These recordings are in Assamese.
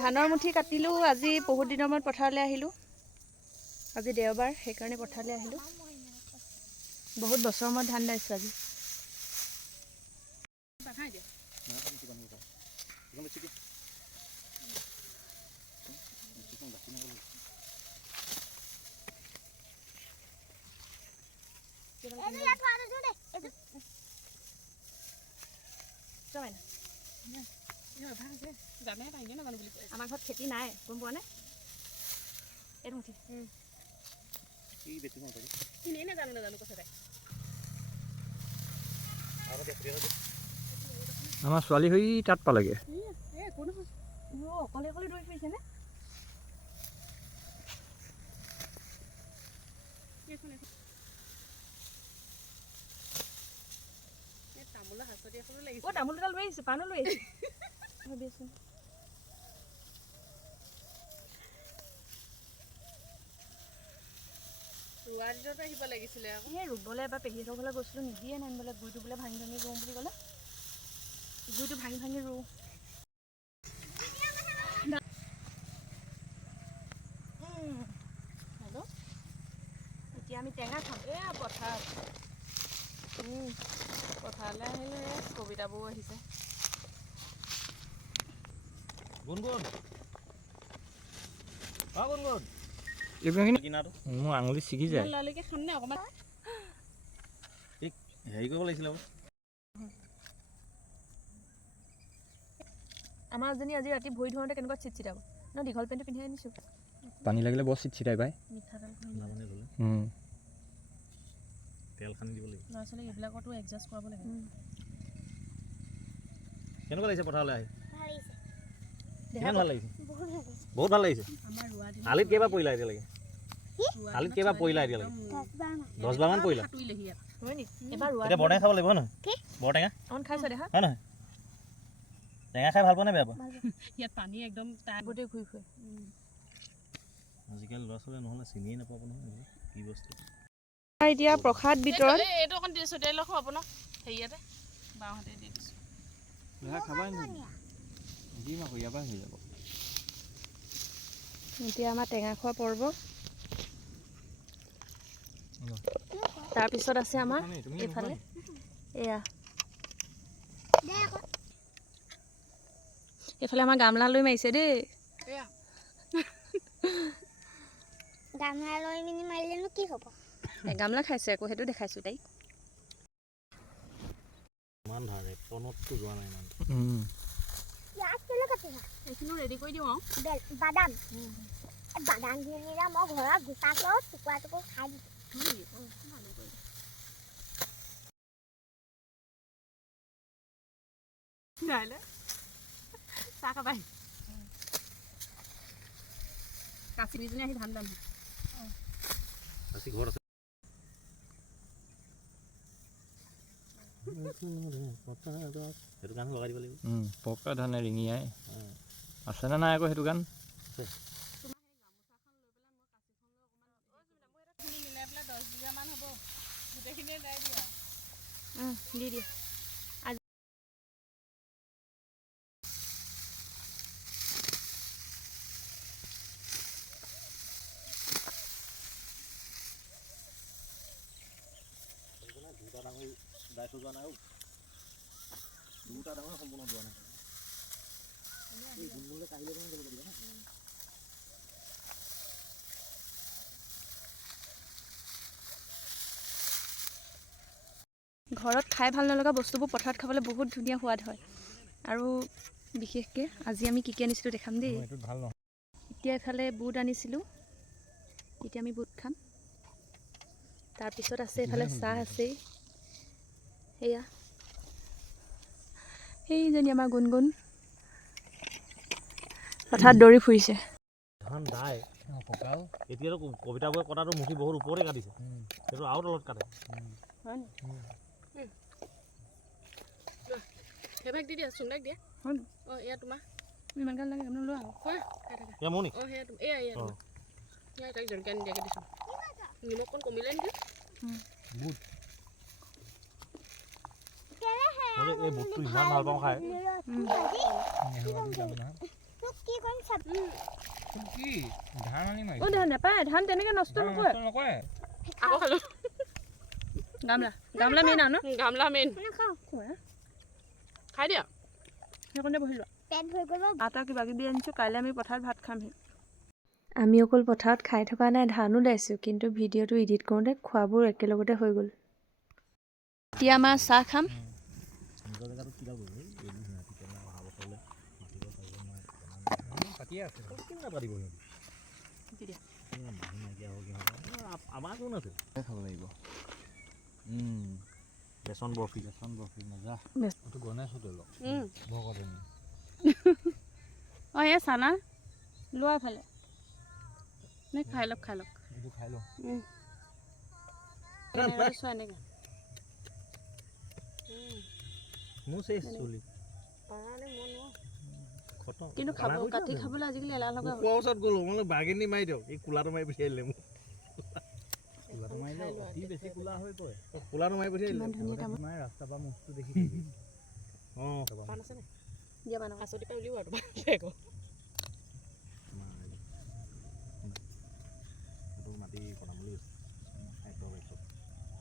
ধানৰ মুঠি কাটিলোঁ আজি বহুত দিনৰ মূৰত পথাৰলৈ আহিলোঁ আজি দেওবাৰ সেইকাৰণে পথাৰলৈ আহিলোঁ বহুত বছৰৰ মূৰত ধান দাইছোঁ আজি আমাৰ ঘৰত খেতি নাই গম পোৱা নে এইটো মুঠি আমাৰ ছোৱালী হৈ তাত পালেগে অকলে অকলে দৌৰি ফুৰিছে নে তামোল দুডাল লৈ আহিছো পাণো লৈ আহিছো ভাবিছোন ৰুৱা দিনত আহিব লাগিছিলে আকৌ এই ৰুবলৈ এবাৰ পেহীহঁতৰ ঘৰলৈ গৈছিলোঁ নিদিয়ে নাই বোলে গুৰিটো বোলে ভাঙি ভাঙি ৰুওঁ বুলি ক'লে গুৰিটো ভাঙি ভাঙি ৰুওঁ হেল্ল' এতিয়া আমি টেঙা খাম এয়া পথাৰ পথাৰলৈ আহিলে কবিতাবোৰ আহিছে মোৰ আঙুলি ছিগি যায় লৰালৈকে খাম নে অকণমান হেৰি কৰিব লাগিছিলে আমাৰ এজনী আজি ৰাতি ভৰি ধোৱাওঁতে কেনেকুৱা চিটচিটাব ন দীঘল পেণ্টটো পিন্ধাই আনিছোঁ পানী লাগিলে বৰ চিটচিটাই পায় তেল সানি দিব লাগিব ল'ৰা ছোৱালীক এইবিলাকতো এডজাষ্ট কৰাব লাগে কেনেকুৱা লাগিছে পথাৰলৈ আহি দেহা ভাল লাগিছে বহুত ভাল লাগিছে আলিত কেইবাৰ পৰিলা এতিয়ালৈকে আলিত কেইবাৰ পৰিলা এতিয়ালৈকে 10 বাৰমান পৰিলা এতিয়া বৰটেঙা খাব লাগিব নহয় বৰটেঙা খাইছ দেহা হয় নহয় টেঙা খাই ভাল পোৱা নে বেয়া পোৱা ইয়াত পানী একদম টাইমতে ঘূৰি ফুৰে আজিকালি ল'ৰা ছোৱালী নহ'লে চিনিয়ে নাপাব নহয় কি বস্তু এতিয়া প্ৰসাদ বিতৰণ এইটো অকণ দি ছটিয়াই লওক আপোনাৰ হেৰিয়াতে বাওঁহাতে দি দিছোঁ এতিয়া আমাৰ টেঙা খোৱা পৰ্ব তাৰপিছত আছে আমাৰ এইফালে এয়া এইফালে আমাৰ গামলা লৈ মাৰিছে দেই গামলা লৈ মিনি মাৰিলেনো কি হ'ব গামলা খাইছে আকৌ সেইটো দেখাইছোঁ তাইক ইমান ধাৰে পনতটো যোৱা নাই ইমান এইখিনিও ৰেডি কৰি দিওঁ আৰু বাদাম বাদামখিনিৰে মই ঘৰত গোটাকৈ টুকুৰা টুকুৰ খাই দিছোঁ চাহ খাবাই কাচিবিজনী আহি ধান দাম আজি ঘৰত আছে সেইটো গান লগাই দিব লাগিব পকা ধানে ৰিঙিয়াই আছেনে নাই আকৌ সেইটো গান দি দিয়া দায়িত্ব যোৱা নাই দুটা ডাঙৰ সম্পূৰ্ণ যোৱা নাই এই গুণগুণলৈ কাহিলে কেনে কৰিব লাগিব ঘৰত খাই ভাল নলগা বস্তুবোৰ পথাৰত খাবলৈ বহুত ধুনীয়া সোৱাদ হয় আৰু বিশেষকৈ আজি আমি কি আনিছিলোঁ দেখাম দেই এতিয়া এফালে বুট আনিছিলোঁ এতিয়া আমি বুট খাম তাৰপিছত আছে এফালে চাহ আছেই সেয়া সেইজনী আমাৰ গুণগুণ পথাৰত দৌৰি ফুৰিছে ধান দাই পকাও এতিয়াতো কবিতাবোৰে কটাটো মুঠি বহুত ওপৰতে কাটিছে সেইটো আৰু তলত কাটে হয় সেইভাগ দি দিয়া চুন্দাক দিয়া হয় অঁ এয়া তোমাৰ ইমান গাল লাগে আপুনি লোৱা খোৱা খাই থাকা এয়া মোৰ নি অঁ সেয়া এয়া এয়া এয়া তাইক জলকীয়া নিদিয়াকৈ দিছোঁ নিমখ অকণ কমিলে নেকি বুট এই বুটটো ইমান ভাল পাওঁ খাই কি কৰিম চাব কি ধান আনি মাৰি অ' ধান নাপায়, ধান তেনেকৈ নষ্ট নকৰে। নকৰে আকৌ খালোঁ গামলা মেইন আৰু ন? গামলা মেইন নাখাওঁ খাই দিয়া সেইকণতে বহি লোৱা। পেট ভৰি গ'ল আটা কিবা কিবি আনিছোঁ, কাইলৈ আমি পথাৰত ভাত খামহি। আমি অকল পথাৰত খাই থকা নাই, ধানো দাইছোঁ, কিন্তু ভিডিঅ'টো এডিট কৰোঁতে খোৱাবোৰ একেলগতে হৈ গ'ল। এতিয়া আমাৰ চাহ খাম। নিজৰ জেগাটো কিবা কৰিব অহা বছৰলৈ মাতিব পাৰিব নোৱাৰে পাতিয়ে আছে কিয় নাপাতিব সিহঁতি মানুহ নাইকিয়া হ'ল আমাৰ কোন আছে খাব লাগিব বেচন বৰফি মজা এইটো গণেশ হোটেল ভকতনী অঁ এই চানা লোৱা এফালে নে খাই লওক এইটো খাই লওঁ চোৱা এনেকৈ মোৰ চেচ চুলি কিন্তু কাটি খাবলৈ আজিকালি এলাহ লগা হ'ল। ওচৰত গ'লো মই বাৰ্গেনি মাৰি দিয়ক এই কোলাটো মাৰি পঠিয়াই দিলে মোক কোলাটো মাৰিলে অতি বেছি কোলা হৈ পৰে কোলাটো মাৰি পঠিয়াই দিলে নাই ৰাস্তাৰ পৰা মুখটো দেখি অঁ পাণ আছে নে দিয়া বানা আচলি পাই উলিওৱা আৰু মাটি বনাম বুলি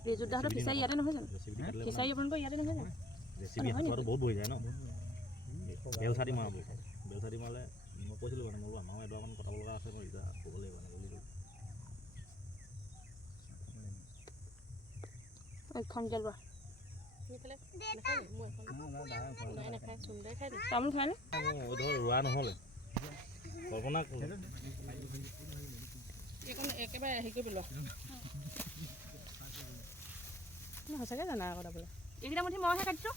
ৰিজুদাহঁতৰ ফিচাৰী ইয়াতে নহয় জানো? ফিচাৰী আপোনালোকৰ ইয়াতে নহয় জানো? ৰেচিপি হাতটো বহুত বহি যায় ন বেলচাটি মাৰা বেলচাটি মাৰিলে মই কৈছিলোঁ মানে মই আমাৰো এডৰামান কটাব লগা আছে মই এতিয়া ক'ব লাগিব মানে বুলি এইখনকে লোৱা। তামোল খাই নে? ধৰ ৰোৱা নহ'লে কল্পনা একেবাৰে হেৰি কৰি পেলোৱা সঁচাকৈ জানা আকৌ তাৰপৰা এইকেইটা মুঠি মইহে কাটিছোঁ।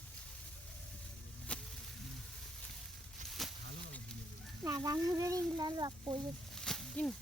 নাজানো যদি লগ কৰি কিনো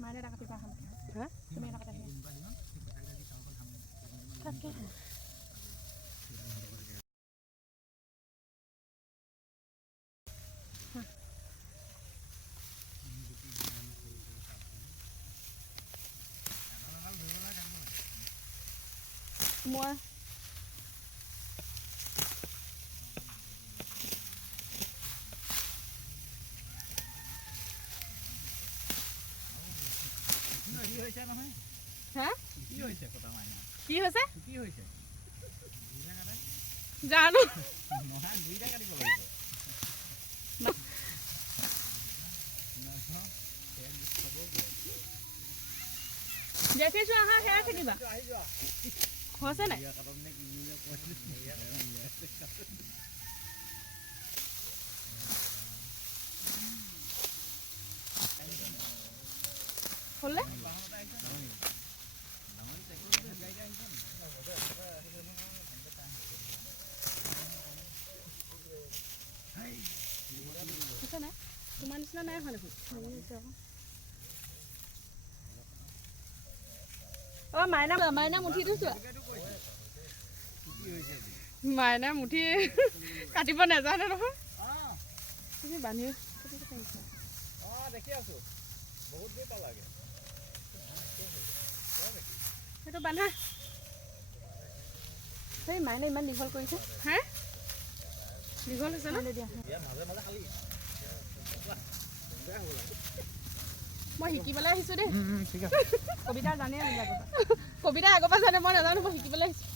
মায়ে এটা কাটিবা খাম। হা তুমি এটা কাটি তাকে মই কি হৈছে জানো দেখিছোঁ আহা সেয়া খেলিবা হৈছে নাই? হ'লে নাই তোমাৰ নিচিনা নাই হোৱা দেখোন। অ' মাইনা মুঠিটো চোৱা। মাইনা মুঠি কাটিব নাজানে নহয় তুমি বান্ধি দেখি আছোঁ বহুত দেৰি পালাগে সেইটো বান্ধা সেই মাইনা ইমান দীঘল কৰিছে। হে দীঘল হৈছে ন দিয়া মাজে মাজে খালি মই শিকিবলৈ আহিছোঁ দেই ঠিক আছে কবিতা জানে কবিতা আগৰ পৰা জানে মই নাজানো মই শিকিবলৈ আহিছোঁ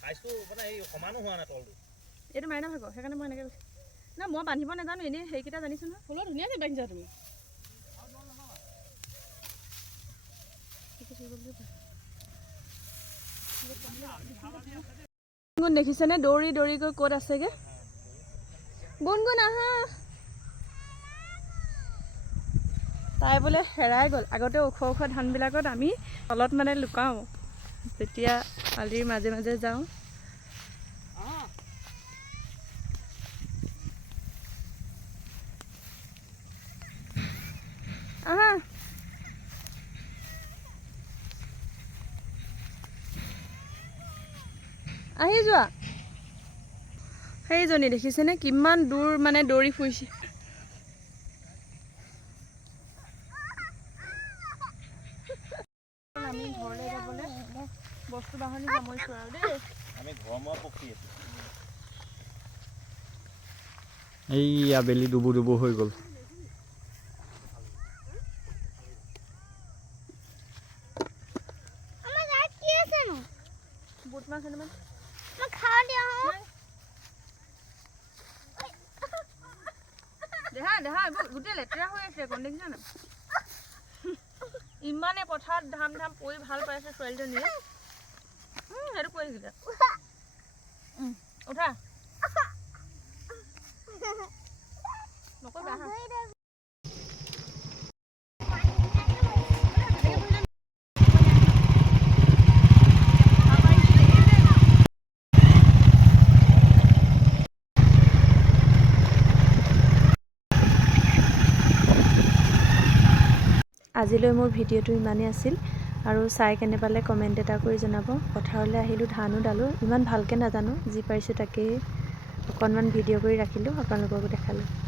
চাইজটো মানে এই সমানো হোৱা নাই তলটো এইটো মাইনা ভাগৰ সেইকাৰণে মই এনেকৈ কৈছোঁ না মই বান্ধিব নাজানো এনেই সেইকেইটা জানিছোঁ নহয়। ফুলৰ ধুনীয়াকৈ বান্ধিছা তুমি গুণগুণ দেখিছেনে দৌৰি দৌৰি গৈ ক'ত আছেগৈ? গুণগুণ আহা তাই বোলে হেৰাই গ'ল। আগতে ওখ ওখ ধানবিলাকত আমি তলত মানে লুকাওঁ যেতিয়া আলিৰ মাজে মাজে যাওঁ আহা আহি যোৱা সেইজনী দেখিছেনে কিমান দূৰ মানে দৌৰি ফুৰিছে আমি ঘৰলৈ যাবলৈ বস্তু বাহনি সামৰিছোঁ আৰু দেই আমি ঘৰমুৱা পক্ষী আছোঁ এই আবেলি ডুবু ডুবু হৈ গ'ল আমাৰ তাত কি আছেনো বুট মাছ কেইটামান মই খাওঁ দিয়া দেহা দেহা এইবোৰ গোটেই লেতেৰা হৈ আছে অকণ দেখিছা না ইমানে পথাৰত ধাম ধাম পৰি ভাল পাইছে ছোৱালীজনীয়ে সেইটো কৈ থাকিলে উঠা নকৰিবা আহা আজিলৈ মোৰ ভিডিঅ'টো ইমানেই আছিল আৰু চাই কেনে পালে কমেণ্ট এটা কৰি জনাব পথাৰলৈ আহিলোঁ ধানো দালোঁ ইমান ভালকৈ নাজানো যি পাৰিছোঁ তাকেই অকণমান ভিডিঅ' কৰি ৰাখিলোঁ আপোনালোককো দেখালোঁ